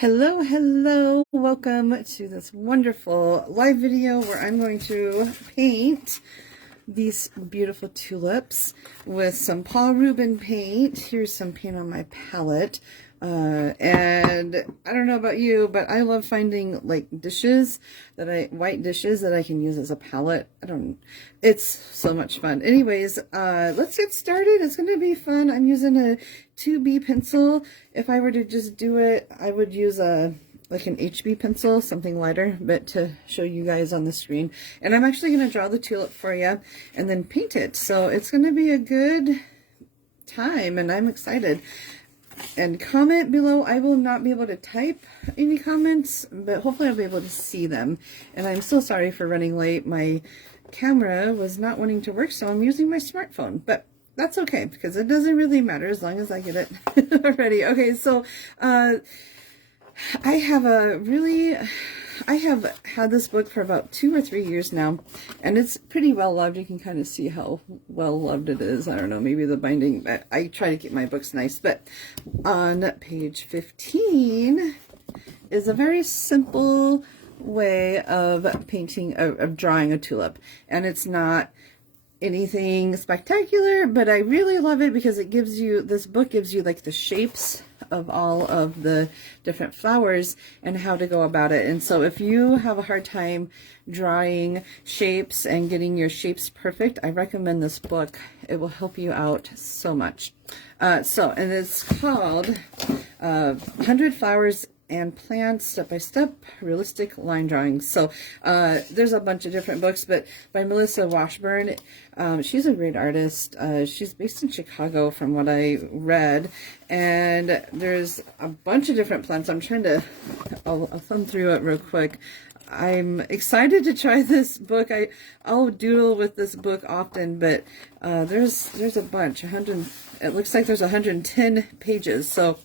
Hello, hello. Welcome to this wonderful live video where I'm going to paint these beautiful tulips with some Paul Rubin paint. Here's some paint on my palette. And I don't know about you, but I love finding like dishes white dishes that I can use as a palette. It's so much fun. Anyways, let's get started. It's going to be fun. I'm using a 2B pencil. If I were to just do it, I would use like an HB pencil, something lighter, but to show you guys on the screen. And I'm actually going to draw the tulip for you and then paint it. So it's going to be a good time and I'm excited. And comment below. I will not be able to type any comments, but hopefully I'll be able to see them. And I'm so sorry for running late. My camera was not wanting to work, so I'm using my smartphone. But that's okay, because it doesn't really matter as long as I get it ready. Okay, so I have had this book for about 2 or 3 years now, and it's pretty well loved. You can kind of see how well loved it is. I don't know, maybe the binding, but I try to keep my books nice. But on page 15 is a very simple way of painting, of drawing a tulip, and it's not anything spectacular, but I really love it because it gives you, this book gives you like the shapes of all of the different flowers and how to go about it. And so if you have a hard time drawing shapes and getting your shapes perfect, I recommend this book. It will help you out so much. And it's called 100 Flowers and Plants Step-by-Step Realistic Line Drawings. So there's a bunch of different books, but by Melissa Washburn. She's a great artist. She's based in Chicago from what I read, and there's a bunch of different plants. I'm trying to, I'll thumb through it real quick. I'm excited to try this book. I'll doodle with this book often, but there's a bunch. It looks like there's 110 pages, so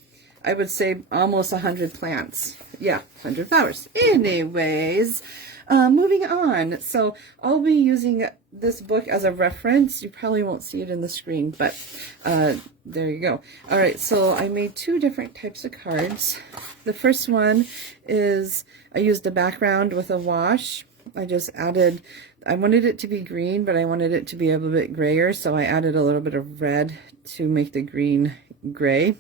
I would say almost 100 plants. Yeah, 100 flowers. Anyways, moving on. So I'll be using this book as a reference. You probably won't see it in the screen, but there you go. All right, so I made 2 different types of cards. The first one is I used a background with a wash. I wanted it to be green, but I wanted it to be a little bit grayer, so I added a little bit of red to make the green gray.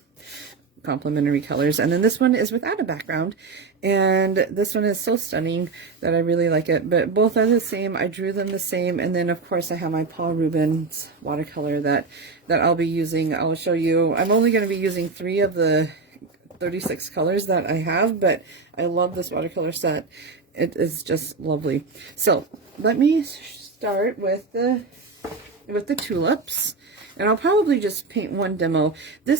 Complementary colors. And then this one is without a background, and this one is so stunning that I really like it, but both are the same. I drew them the same, and then of course I have my Paul Rubin's watercolor that I'll be using. I'll show you. I'm only going to be using 3 of the 36 colors that I have, but I love this watercolor set. It is just lovely. So let me start with the tulips. And I'll probably just paint one demo. So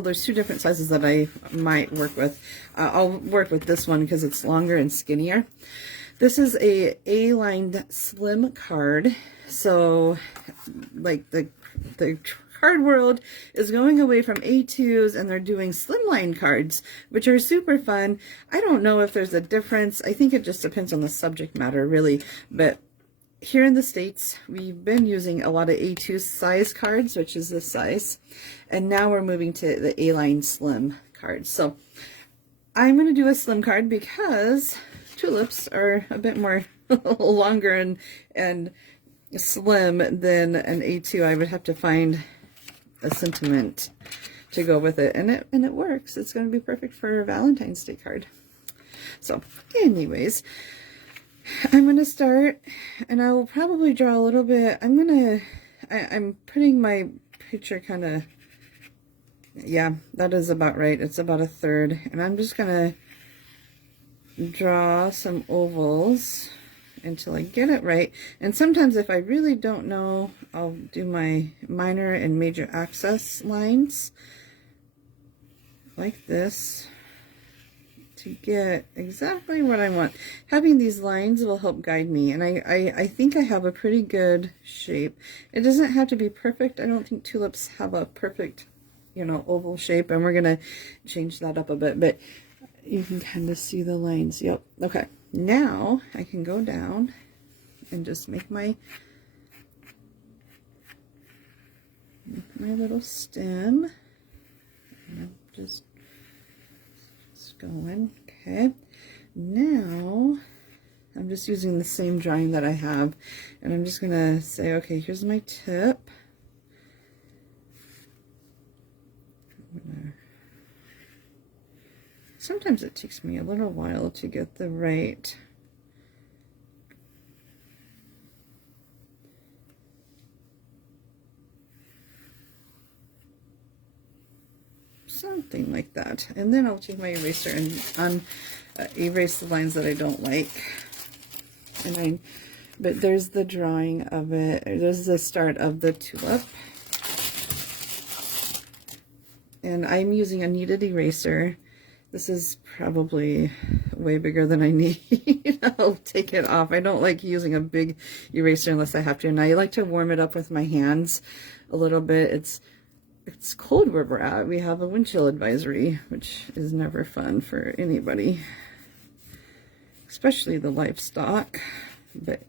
there's 2 different sizes that I might work with. I'll work with this one because it's longer and skinnier. This is a A-lined slim card. So like the card world is going away from A2s and they're doing slimline cards, which are super fun. I don't know if there's a difference. I think it just depends on the subject matter, really. But here in the States, we've been using a lot of A2 size cards, which is this size, and now we're moving to the A-line slim cards. So I'm going to do a slim card because tulips are a bit more longer and slim than an A2. I would have to find a sentiment to go with it, and it works. It's going to be perfect for a Valentine's Day card. So anyways, I'm going to start, and I will probably draw a little bit. I'm putting my picture kind of, yeah, that is about right. It's about 1/3. And I'm just going to draw some ovals until I get it right. And sometimes if I really don't know, I'll do my minor and major access lines like this to get exactly what I want. Having these lines will help guide me, and I think I have a pretty good shape. It doesn't have to be perfect. I don't think tulips have a perfect, oval shape, and we're gonna change that up a bit, but you can kind of see the lines. Yep. Okay, now I can go down and just make my little stem. Just going. Okay. Now I'm just using the same drawing that I have, and I'm just gonna say, okay, here's my tip. Sometimes it takes me a little while to get the right something like that, and then I'll take my eraser and erase the lines that I don't like. And but there's the drawing of it. There's the start of the tulip, and I'm using a kneaded eraser. This is probably way bigger than I need. I'll take it off. I don't like using a big eraser unless I have to, and I like to warm it up with my hands a little bit. It's cold where we're at. We have a wind chill advisory, which is never fun for anybody, especially the livestock, but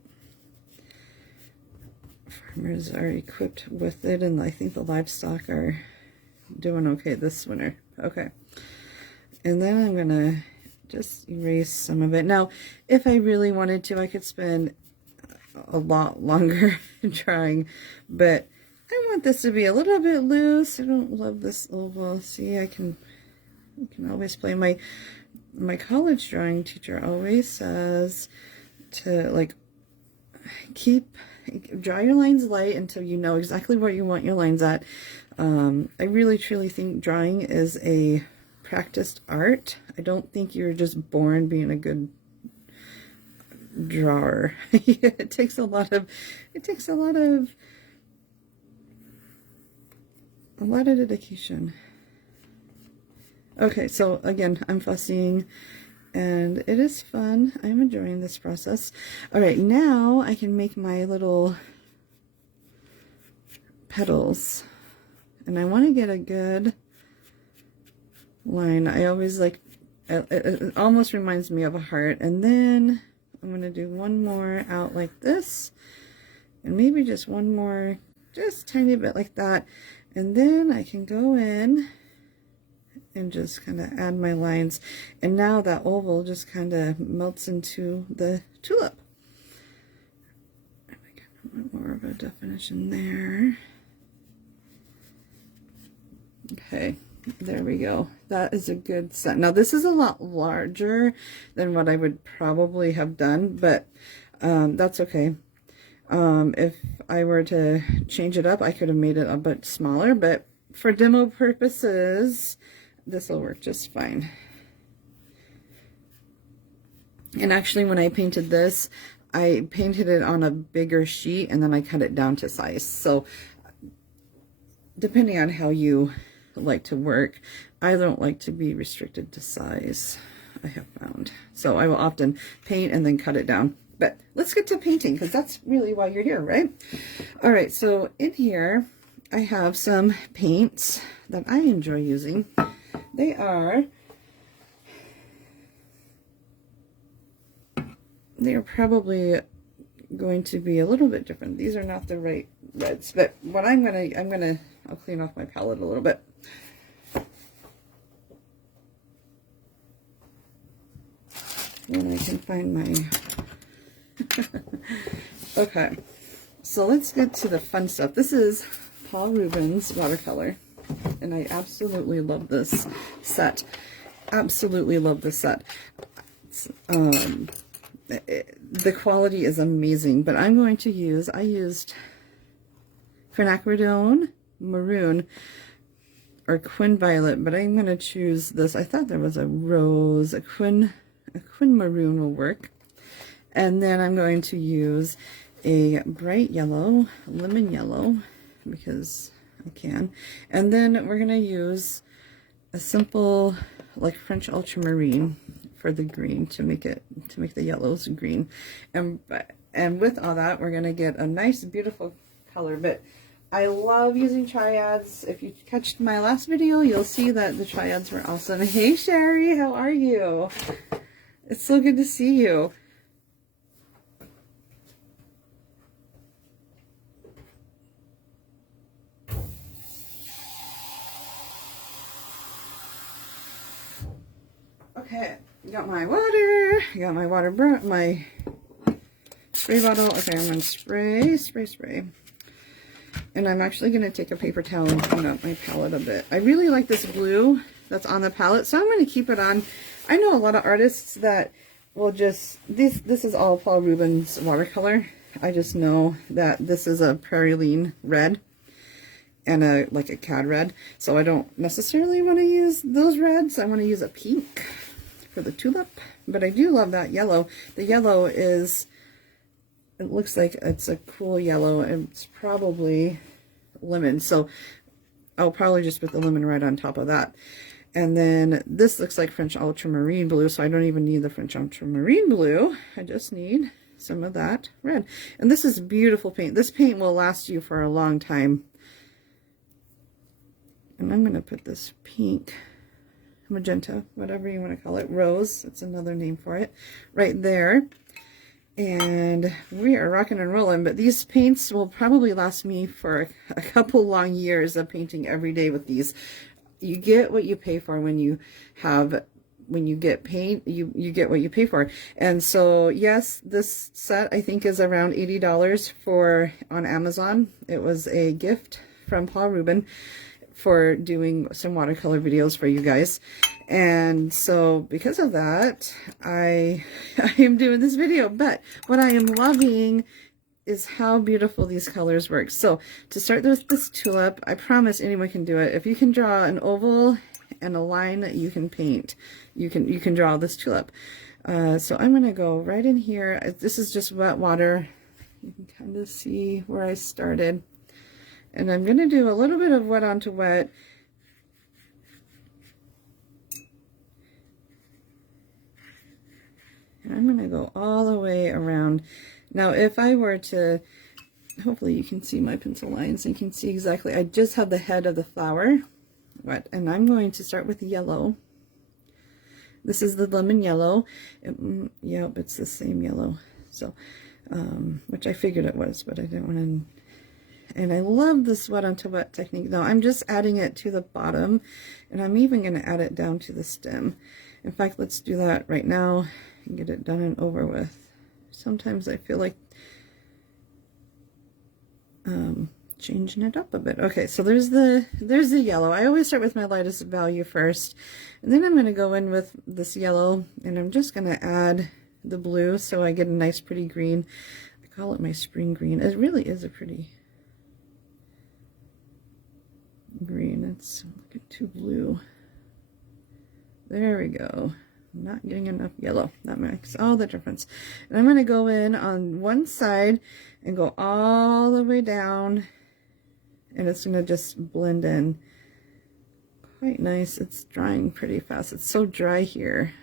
farmers are equipped with it, and I think the livestock are doing okay this winter. Okay. And then I'm gonna just erase some of it. Now, if I really wanted to, I could spend a lot longer trying, but I want this to be a little bit loose. I don't love this oval. See, I can always play. My college drawing teacher always says to like draw your lines light until you know exactly where you want your lines at. I really truly think drawing is a practiced art. I don't think you're just born being a good drawer. It takes a lot of dedication. Okay, so again, I'm fussing, and it is fun. I'm enjoying this process. All right, now I can make my little petals, and I want to get a good line. I always like, it almost reminds me of a heart, and then I'm going to do one more out like this, and maybe just one more, just tiny bit like that, and then I can go in and just kind of add my lines, and now that oval just kind of melts into the tulip. And I kind of want more of a definition there. Okay, there we go. That is a good set. Now this is a lot larger than what I would probably have done, but that's okay. If I were to change it up, I could have made it a bit smaller, but for demo purposes, this will work just fine. And actually, when I painted this, I painted it on a bigger sheet, and then I cut it down to size. So depending on how you like to work, I don't like to be restricted to size, I have found. So I will often paint and then cut it down. But let's get to painting, because that's really why you're here, right? All right, so in here, I have some paints that I enjoy using. They are probably going to be a little bit different. These are not the right reds, but what I'll clean off my palette a little bit. When I can find my okay, so let's get to the fun stuff. This is Paul Rubens watercolor, and I absolutely love this set. Absolutely love this set. The quality is amazing, but I'm going to use, I used quinacridone maroon or quin violet, but I'm going to choose this. I thought there was a rose, a quin maroon will work. And then I'm going to use a bright yellow, lemon yellow, because I can. And then we're going to use a simple, like French ultramarine for the green to make the yellows green. And with all that, we're going to get a nice, beautiful color. But I love using triads. If you catched my last video, you'll see that the triads were awesome. Hey, Sherry, how are you? It's so good to see you. Okay, got my water, got my water, my spray bottle. Okay, I'm gonna spray. And I'm actually gonna take a paper towel and clean up my palette a bit. I really like this blue that's on the palette, so I'm gonna keep it on. I know a lot of artists that will just, this is all Paul Rubens watercolor. I just know that this is a praline red and like a cad red, so I don't necessarily want to use those reds. I want to use a pink for the tulip, but I do love that yellow. The yellow is, it looks like it's a cool yellow, and it's probably lemon, so I'll probably just put the lemon right on top of that. And then this looks like French ultramarine blue, so I don't even need the French ultramarine blue. I just need some of that red. And this is beautiful paint. This paint will last you for a long time. And I'm going to put this pink, magenta, whatever you want to call it, rose, that's another name for it, right there. And we are rocking and rolling, but these paints will probably last me for a couple long years of painting every day with these. You get what you pay for when you get paint, you get what you pay for. And so yes, this set I think is around $80 on Amazon. It was a gift from Paul Rubens for doing some watercolor videos for you guys. And so because of that, I am doing this video. But what I am loving is how beautiful these colors work. So to start with this tulip, I promise anyone can do it. If you can draw an oval and a line, you can paint. You can draw this tulip. So I'm gonna go right in here. This is just wet water. You can kind of see where I started. And I'm going to do a little bit of wet onto wet. And I'm going to go all the way around. Now, if I were to, hopefully you can see my pencil lines. You can see exactly, I just have the head of the flower wet. And I'm going to start with yellow. This is the lemon yellow. Yep, it's the same yellow. So, which I figured it was, but I didn't want to. And I love this wet onto wet technique. Now I'm just adding it to the bottom, and I'm even going to add it down to the stem. In fact, let's do that right now and get it done and over with. Sometimes I feel like changing it up a bit. Okay, so there's the yellow. I always start with my lightest value first, and then I'm going to go in with this yellow, and I'm just going to add the blue so I get a nice pretty green. I call it my spring green. It really is a pretty green. It's too blue. There we go. I'm not getting enough yellow. That makes all the difference. And I'm going to go in on one side and go all the way down, and it's going to just blend in quite nice. It's drying pretty fast. It's so dry here.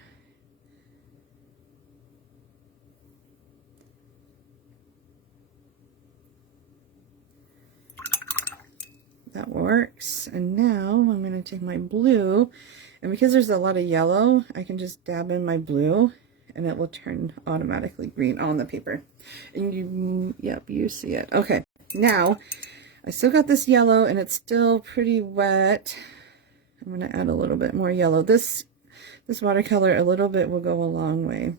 That works. And now I'm going to take my blue, and because there's a lot of yellow, I can just dab in my blue and it will turn automatically green on the paper. And yep, you see it. Okay, now I still got this yellow and it's still pretty wet. I'm going to add a little bit more yellow. This watercolor, a little bit will go a long way,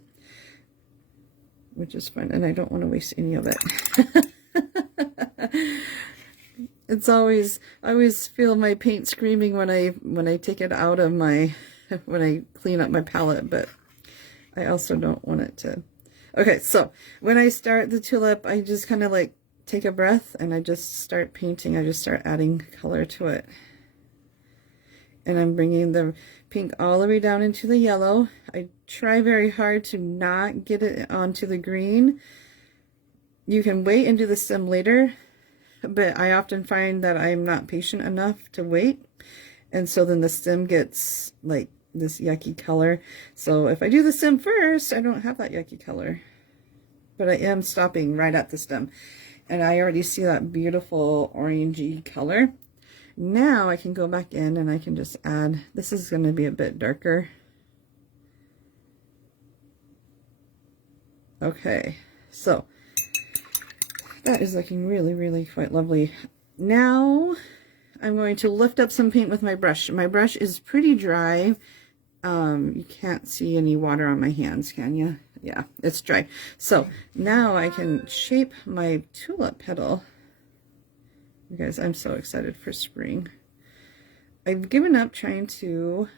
which is fun, and I don't want to waste any of it. It's always, I always feel my paint screaming when I take it out of my, when I clean up my palette, but I also don't want it to. Okay, so when I start the tulip, I just kind of like take a breath and I just start painting. I just start adding color to it. And I'm bringing the pink all the way down into the yellow. I try very hard to not get it onto the green. You can wait and do the stem later, but I often find that I'm not patient enough to wait, and so then the stem gets like this yucky color. So if I do the stem first, I don't have that yucky color, but I am stopping right at the stem, and I already see that beautiful orangey color. Now I can go back in and I can just add, this is going to be a bit darker. Okay, so that is looking really, really quite lovely. Now I'm going to lift up some paint with my brush. My brush is pretty dry. You can't see any water on my hands, can you? Yeah, it's dry. So now I can shape my tulip petal. You guys, I'm so excited for spring. I've given up trying to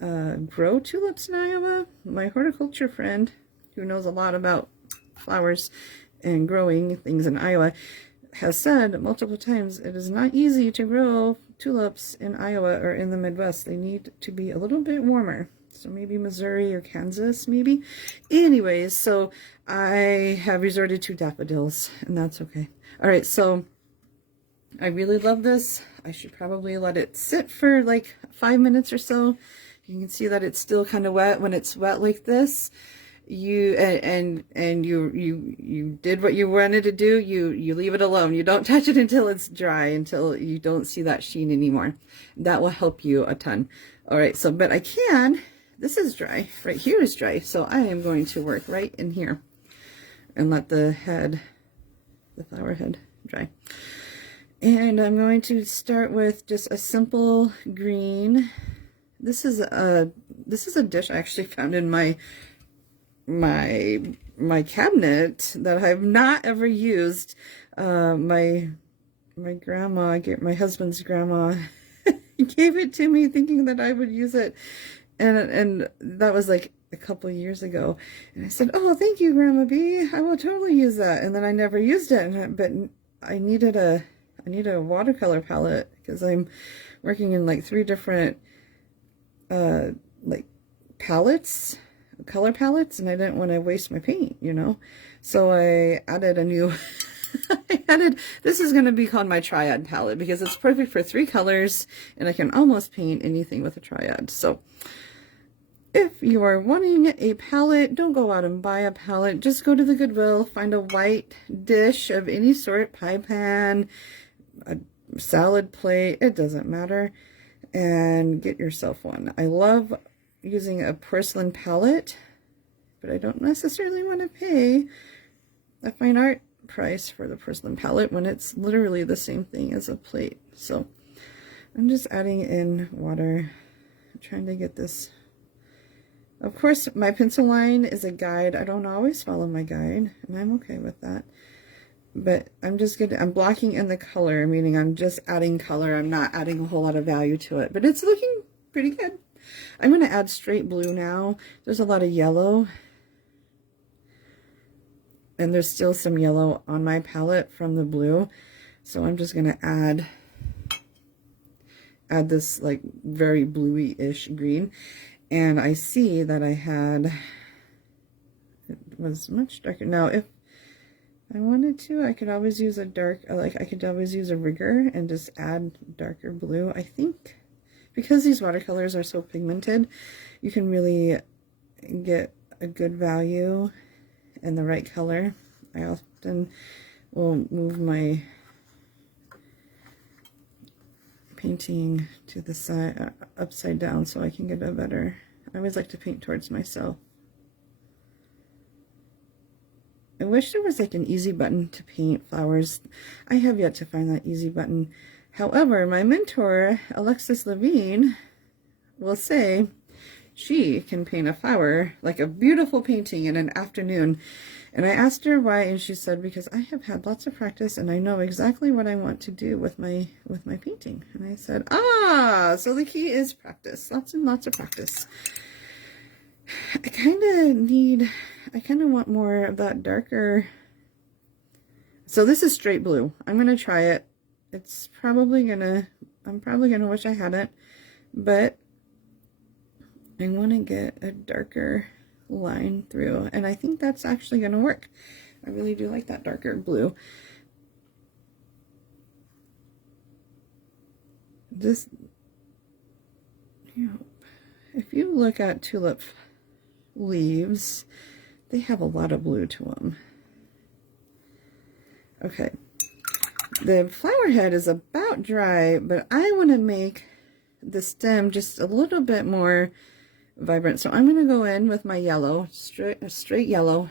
grow tulips in Iowa. My horticulture friend, who knows a lot about flowers and growing things in Iowa, has said multiple times it is not easy to grow tulips in Iowa or in the Midwest. They need to be a little bit warmer. So maybe Missouri or Kansas, maybe. Anyways, so I have resorted to daffodils, and that's okay. All right, so I really love this. I should probably let it sit for like 5 minutes or so. You can see that it's still kind of wet. When it's wet like this, you did what you wanted to do. You leave it alone. You don't touch it until it's dry, until you don't see that sheen anymore. That will help you a ton. All right, so but I can. This is dry. Right here is dry, so I am going to work right in here and let the head, the flower head, dry. And I'm going to start with just a simple green. This is a dish I actually found in my cabinet that I've not ever used. My grandma, my husband's grandma, gave it to me thinking that I would use it, and that was like a couple years ago. And I said, "Oh, thank you, Grandma B. I will totally use that." And then I never used it, but I need a watercolor palette because I'm working in like 3 different like palettes, color palettes, and I didn't want to waste my paint, you know. So I added a new this is going to be called my triad palette because it's perfect for 3 colors and I can almost paint anything with a triad. So if you are wanting a palette, don't go out and buy a palette. Just go to the Goodwill, find a white dish of any sort, pie pan, a salad plate, it doesn't matter, and get yourself one. I love using a porcelain palette, but I don't necessarily want to pay a fine art price for the porcelain palette when it's literally the same thing as a plate. So I'm just adding in water. I'm trying to get this. Of course, my pencil line is a guide. I don't always follow my guide, and I'm okay with that. But I'm blocking in the color, meaning I'm just adding color. I'm not adding a whole lot of value to it, but it's looking pretty good. I'm going to add straight blue now. There's a lot of yellow, and there's still some yellow on my palette from the blue. So I'm just going to add this like very bluey-ish green. And I see that it was much darker. Now, if I wanted to, I could always use I could always use a rigger and just add darker blue. I think because these watercolors are so pigmented, you can really get a good value in the right color. I often will move my painting to the side, upside down, so I can get a better. I always like to paint towards myself. I wish there was like an easy button to paint flowers. I have yet to find that easy button. However, my mentor, Alexis Levine, will say she can paint a flower, like a beautiful painting, in an afternoon. And I asked her why, and she said, because I have had lots of practice and I know exactly what I want to do with my painting. And I said, so the key is practice. Lots and lots of practice. I kind of want more of that darker. So this is straight blue. I'm going to try it. I'm probably going to wish I hadn't, but I want to get a darker line through, and I think that's actually going to work. I really do like that darker blue. This, if you look at tulip leaves, they have a lot of blue to them. Okay, the flower head is about dry, but I want to make the stem just a little bit more vibrant. So I'm going to go in with my yellow, straight yellow,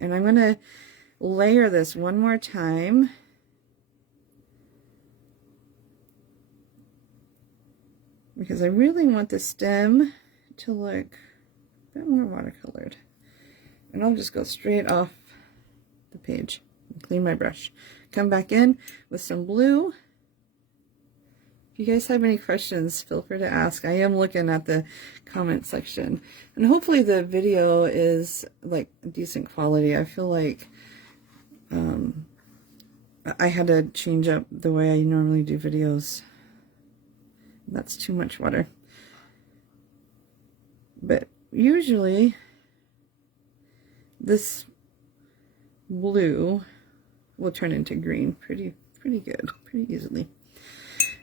and I'm going to layer this one more time. Because I really want the stem to look a bit more watercolored. And I'll just go straight off the page and clean my brush. Come back in with some blue. If you guys have any questions, feel free to ask. I am looking at the comment section. And hopefully the video is like decent quality. I feel like I had to change up the way I normally do videos. That's too much water. But usually this blue will turn into green pretty good, pretty easily.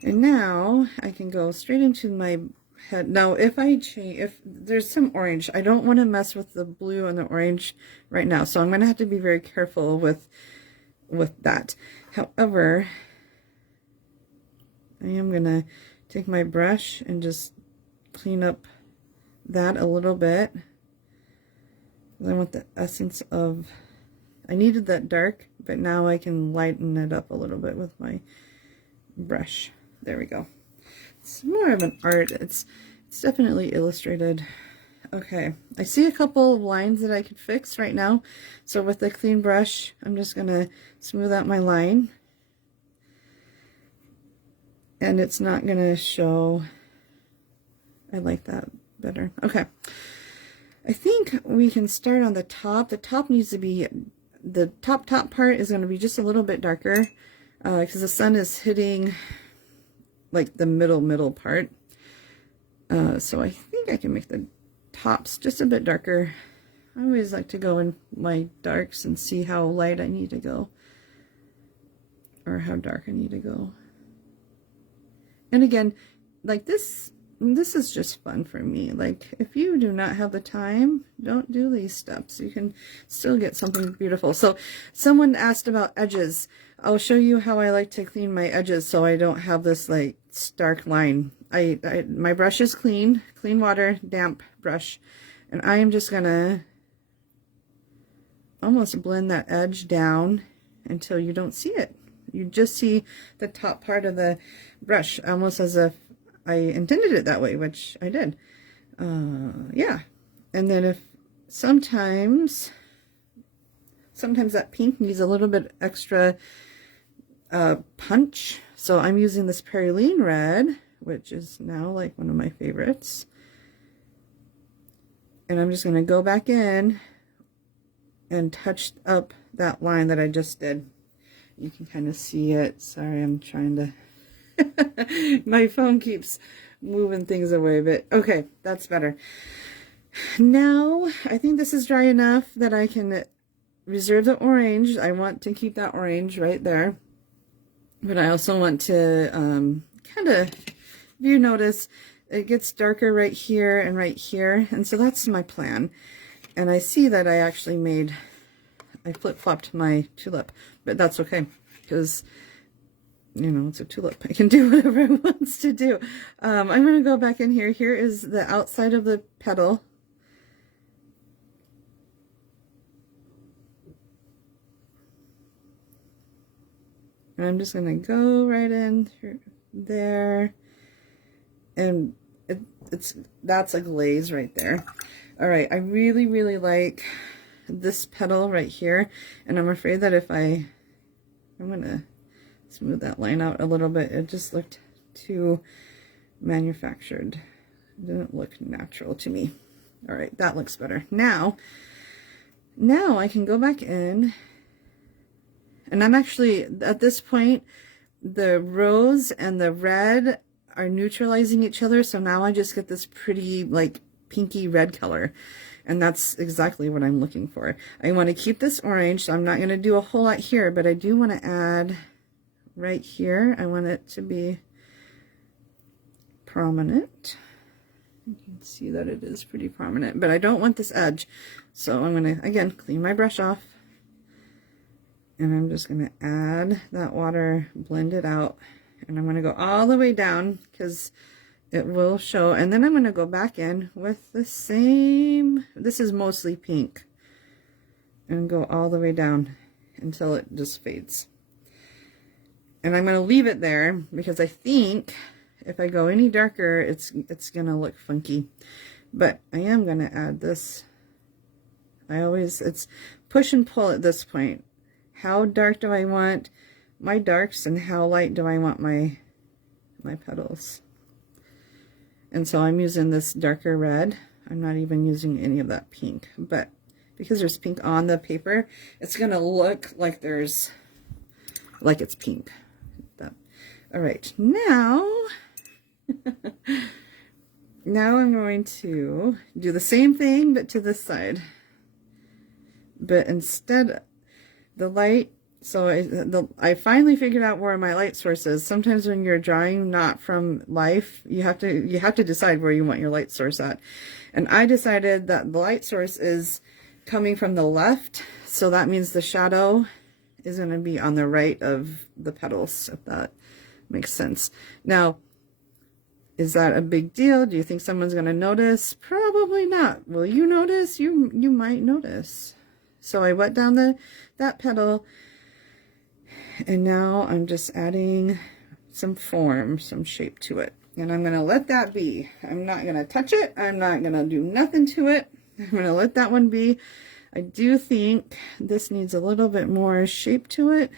And now I can go straight into my head. Now if there's some orange, I don't want to mess with the blue and the orange right now, so I'm going to have to be very careful with that. However, I am going to take my brush and just clean up that a little bit. I want the essence of, I needed that dark, but now I can lighten it up a little bit with my brush. There we go. It's more of an art. It's definitely illustrated. Okay, I see a couple of lines that I could fix right now. So with the clean brush, I'm just going to smooth out my line. And it's not going to show. I like that better. Okay. I think we can start on the top. The top needs to be, the top part is going to be just a little bit darker because the sun is hitting like the middle part. So I think I can make the tops just a bit darker. I always like to go in my darks and see how light I need to go or how dark I need to go. And again, like this is just fun for me. Like if you do not have the time, don't do these steps. You can still get something beautiful. So someone asked about edges. I'll show you how I like to clean my edges so I don't have this like stark line. My brush is clean water, damp brush, and I am just gonna almost blend that edge down until you don't see it. You just see the top part of the brush, almost as if I intended it that way, which I did. Yeah. And then if sometimes that pink needs a little bit extra punch. So I'm using this Praline red, which is now like one of my favorites. And I'm just going to go back in and touch up that line that I just did. You can kind of see it. Sorry, I'm trying to... My phone keeps moving things away, but okay, that's better. Now, I think this is dry enough that I can reserve the orange. I want to keep that orange right there. But I also want to kind of, if you notice, it gets darker right here and right here. And so that's my plan. And I see that I actually I flip-flopped my tulip, but that's okay because, you know, it's a tulip. I can do whatever it wants to do. I'm going to go back in here. Here is the outside of the petal. And I'm just going to go right in through there. And that's a glaze right there. All right, I really, really like this petal right here. And I'm afraid that if I'm going to smooth that line out a little bit. It just looked too manufactured. It didn't look natural to me. All right, that looks better. Now I can go back in, and I'm actually, at this point, the rose and the red are neutralizing each other, so now I just get this pretty, like, pinky red color, and that's exactly what I'm looking for. I want to keep this orange, so I'm not going to do a whole lot here, but I do want to add right here. I want it to be prominent. You can see that it is pretty prominent, but I don't want this edge. So I'm going to, again, clean my brush off. And I'm just going to add that water, blend it out. And I'm going to go all the way down because it will show. And then I'm going to go back in with the same, this is mostly pink. And go all the way down until it just fades. And I'm going to leave it there because I think if I go any darker, it's going to look funky. But I am going to add this. It's push and pull at this point. How dark do I want my darks and how light do I want my petals? And so I'm using this darker red. I'm not even using any of that pink, but because there's pink on the paper, it's going to look like it's pink. All right, now, now I'm going to do the same thing, but to this side. But instead, the light, so I finally figured out where my light source is. Sometimes when you're drawing not from life, you have to decide where you want your light source at. And I decided that the light source is coming from the left, so that means the shadow is going to be on the right of the petals, if that makes sense. Now, is that a big deal? Do you think someone's going to notice? Probably not. Will you notice? You might notice. So I wet down that petal, and now I'm just adding some form, some shape to it. And I'm going to let that be. I'm not going to touch it. I'm not going to do nothing to it. I'm going to let that one be. I do think this needs a little bit more shape to it.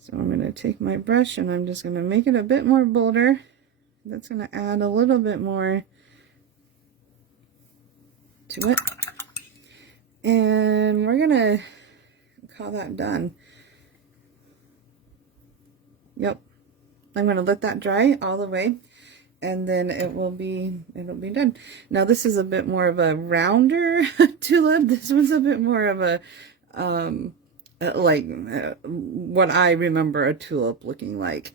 So I'm going to take my brush and I'm just going to make it a bit more bolder. That's going to add a little bit more to it. And we're going to call that done. Yep. I'm going to let that dry all the way, and then it'll be done. Now this is a bit more of a rounder tulip. This one's a bit more of a what I remember a tulip looking like.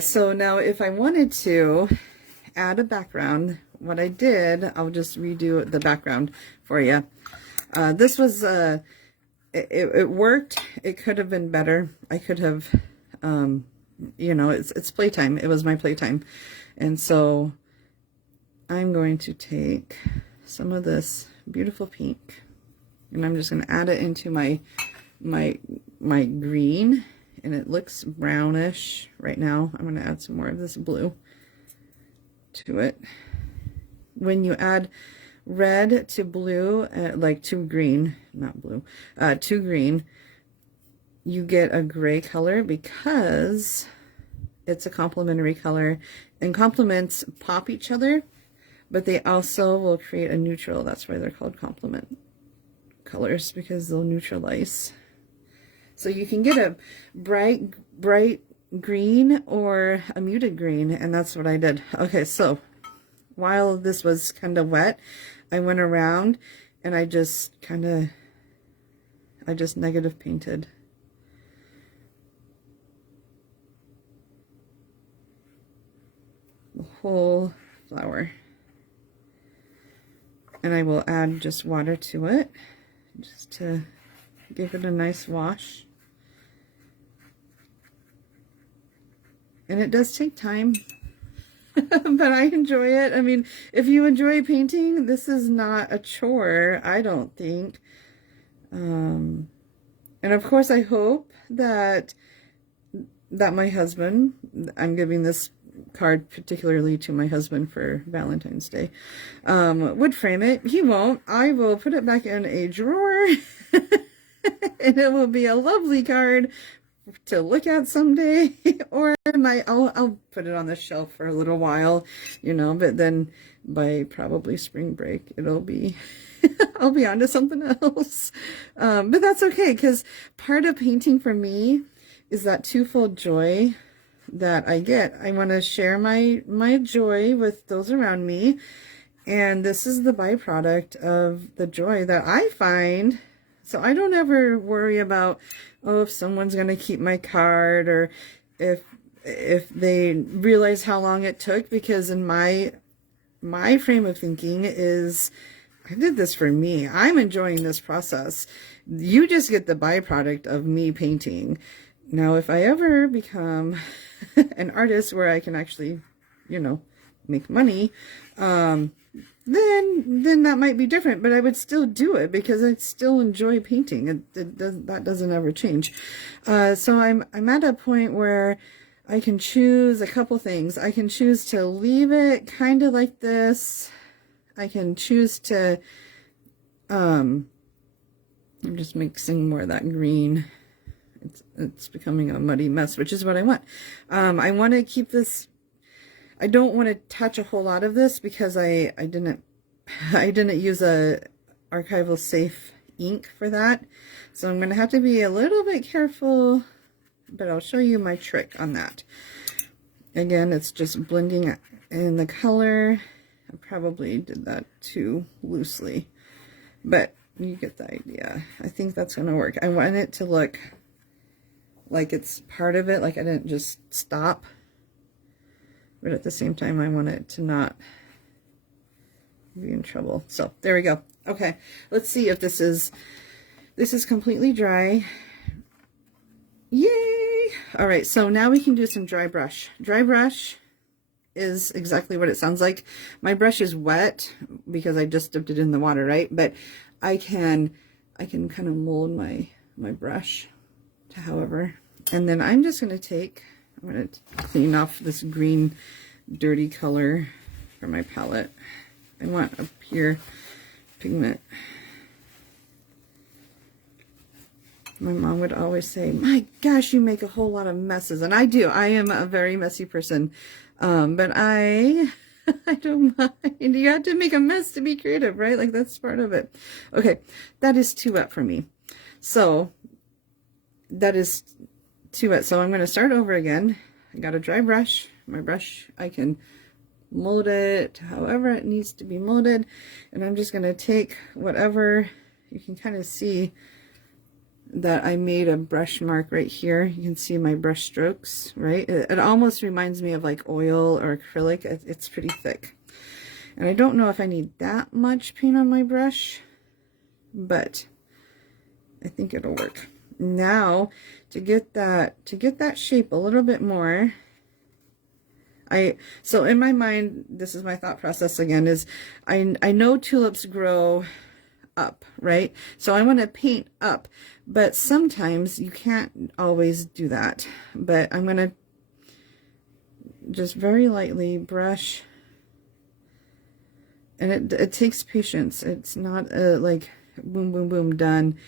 So now if I wanted to add a background, what I did, I'll just redo the background for you. This was it worked. It could have been better. I could have you know, it's playtime. It was my playtime. And so I'm going to take some of this beautiful pink and I'm just going to add it into my green, and it looks brownish right now. I'm going to add some more of this blue to it. When you add red to blue, like to green, not blue, to green, you get a gray color because it's a complementary color, and complements pop each other, but they also will create a neutral. That's why they're called complement colors, because they'll neutralize. So you can get a bright green or a muted green, and that's what I did. Okay, so while this was kind of wet, I went around and I just negative painted. The whole flower. And I will add just water to it, just to give it a nice wash. And it does take time, but I enjoy it. I mean, if you enjoy painting, this is not a chore, I don't think. And of course, I hope that my husband, I'm giving this card particularly to my husband for Valentine's Day, would frame it. He won't. I will put it back in a drawer and it will be a lovely card to look at someday, or I'll put it on the shelf for a little while, you know, but then by probably spring break it'll be I'll be on to something else. But that's okay, because part of painting for me is that twofold joy that I get. I want to share my joy with those around me, and this is the byproduct of the joy that I find. So I don't ever worry about, oh, if someone's going to keep my card, or if they realize how long it took, because in my frame of thinking is, I did this for me. I'm enjoying this process. You just get the byproduct of me painting. Now, if I ever become an artist where I can actually, you know, make money, then that might be different, but I would still do it because I still enjoy painting. That doesn't ever change. So I'm at a point where I can choose a couple things. I can choose to leave it kind of like this. I can choose to, I'm just mixing more of that green. It's becoming a muddy mess, which is what I want. I want to keep this, I don't want to touch a whole lot of this because I didn't use a archival safe ink for that. So I'm going to have to be a little bit careful, but I'll show you my trick on that. Again, it's just blending in the color. I probably did that too loosely, but you get the idea. I think that's going to work. I want it to look like it's part of it, like I didn't just stop, but at the same time I want it to not be in trouble. So there we go. Okay, let's see if this is completely dry. Yay! All right, so now we can do some dry brush. Dry brush is exactly what it sounds like. My brush is wet because I just dipped it in the water, right? But I can kind of mold my brush to however. And then I'm just going to I'm going to clean off this green dirty color from my palette. I want a pure pigment. My mom would always say, my gosh, you make a whole lot of messes. And I do. I am a very messy person. But I don't mind. You have to make a mess to be creative, right? Like, that's part of it. Okay, that is too wet for me. So that is too wet. So I'm going to start over again. I got a dry brush. My brush, I can mold it however it needs to be molded. And I'm just going to take whatever, you can kind of see that I made a brush mark right here. You can see my brush strokes, right? It almost reminds me of like oil or acrylic. It's pretty thick. And I don't know if I need that much paint on my brush, but I think it'll work. Now, to get that shape a little bit more, so in my mind, this is my thought process again, is I know tulips grow up, right? So I want to paint up, but sometimes you can't always do that. But I'm going to just very lightly brush, and it takes patience. It's not like boom, boom, boom, done.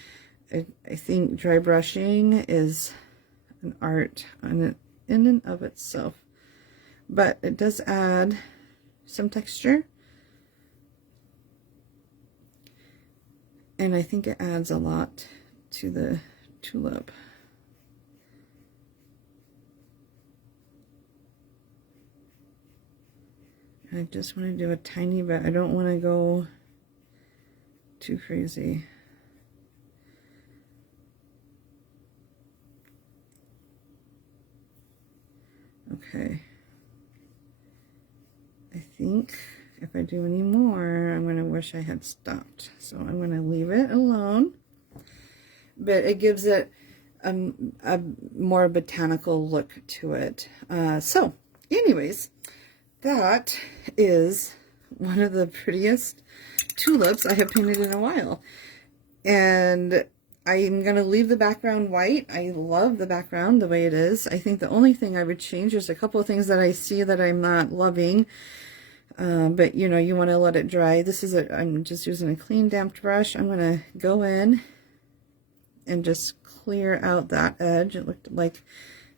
I think dry brushing is an art in and of itself, but it does add some texture. And I think it adds a lot to the tulip. I just want to do a tiny bit. I don't want to go too crazy. Okay. I think if I do any more, I'm going to wish I had stopped. So I'm going to leave it alone. But it gives it a more botanical look to it. So anyways, that is one of the prettiest tulips I have painted in a while. And I'm going to leave the background white. I love the background the way it is. I think the only thing I would change, there's a couple of things that I see that I'm not loving. But you know, you want to let it dry. I'm just using a clean damped brush. I'm going to go in and just clear out that edge. It looked like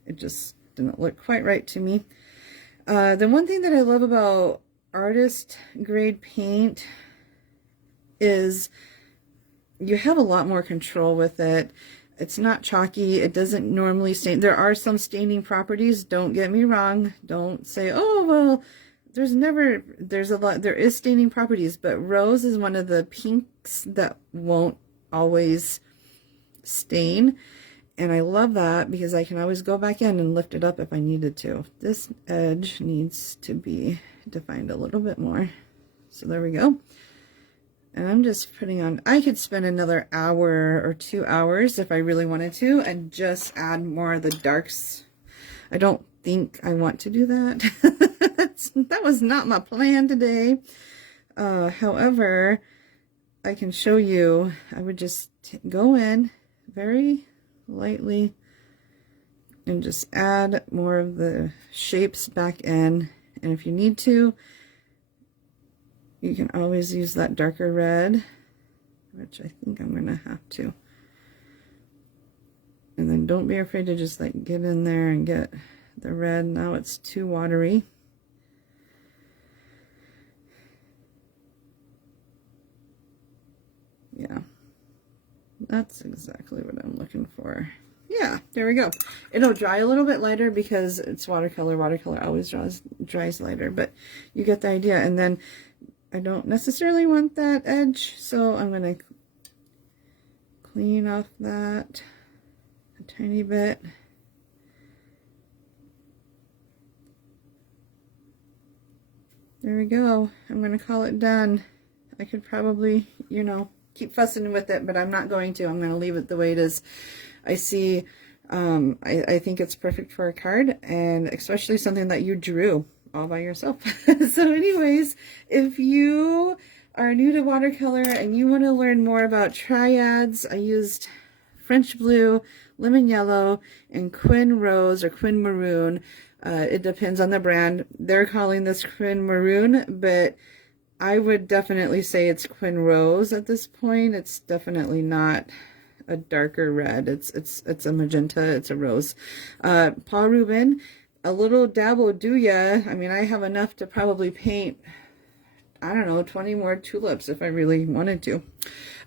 it just didn't look quite right to me. The one thing that I love about artist grade paint is you have a lot more control with it. It's not chalky. It doesn't normally stain. There are some staining properties. Don't get me wrong. Don't say, oh, well, there is staining properties, but rose is one of the pinks that won't always stain. And I love that because I can always go back in and lift it up if I needed to. This edge needs to be defined a little bit more. So there we go. And I'm just putting on, I could spend another hour or 2 hours if I really wanted to and just add more of the darks. I don't think I want to do that. That was not my plan today. However, I can show you, I would just go in very lightly and just add more of the shapes back in. And if you need to, you can always use that darker red, which I think I'm gonna have to. And then don't be afraid to just like get in there and get the red. Now it's too watery. Yeah, that's exactly what I'm looking for. Yeah, there we go. It'll dry a little bit lighter because it's watercolor. Watercolor always dries lighter, but you get the idea. And then I don't necessarily want that edge, so I'm going to clean off that a tiny bit. There we go. I'm going to call it done. I could probably, you know, keep fussing with it, but I'm not going to. I'm going to leave it the way it is. I see, I think it's perfect for a card, and especially something that you drew all by yourself. So anyways, if you are new to watercolor and you want to learn more about triads, I used French blue, lemon yellow, and quin rose or quin maroon. It depends on the brand. They're calling this quin maroon, but I would definitely say it's quin rose at this point. It's definitely not a darker red. It's a magenta. It's a rose. Paul Rubin, a little dab will do ya. I mean, I have enough to probably paint, I don't know, 20 more tulips if I really wanted to.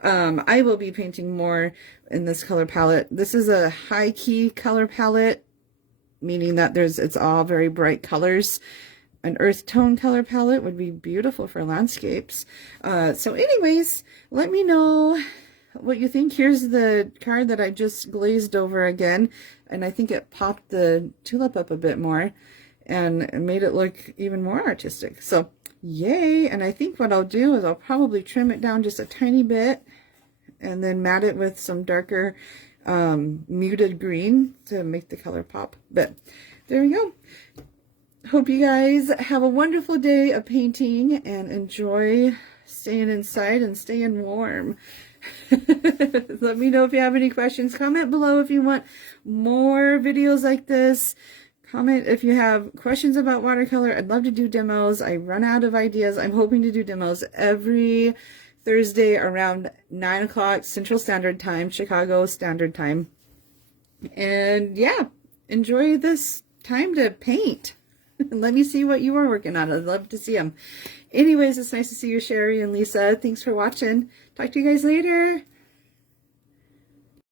I will be painting more in this color palette. This is a high key color palette, meaning that it's all very bright colors. An earth tone color palette would be beautiful for landscapes. So anyways, let me know what you think. Here's the card that I just glazed over again, and I think it popped the tulip up a bit more and made it look even more artistic. So yay. And I think what I'll do is I'll probably trim it down just a tiny bit and then matte it with some darker muted green to make the color pop. But there we go. Hope you guys have a wonderful day of painting and enjoy staying inside and staying warm. Let me know if you have any questions. Comment below if you want more videos like this. Comment if you have questions about watercolor. I'd love to do demos. I run out of ideas. I'm hoping to do demos every Thursday around 9 o'clock Central Standard Time, Chicago Standard Time. And yeah, enjoy this time to paint. Let me see what you are working on. I'd love to see them. Anyways, it's nice to see you, Sherry and Lisa. Thanks for watching. Talk to you guys later.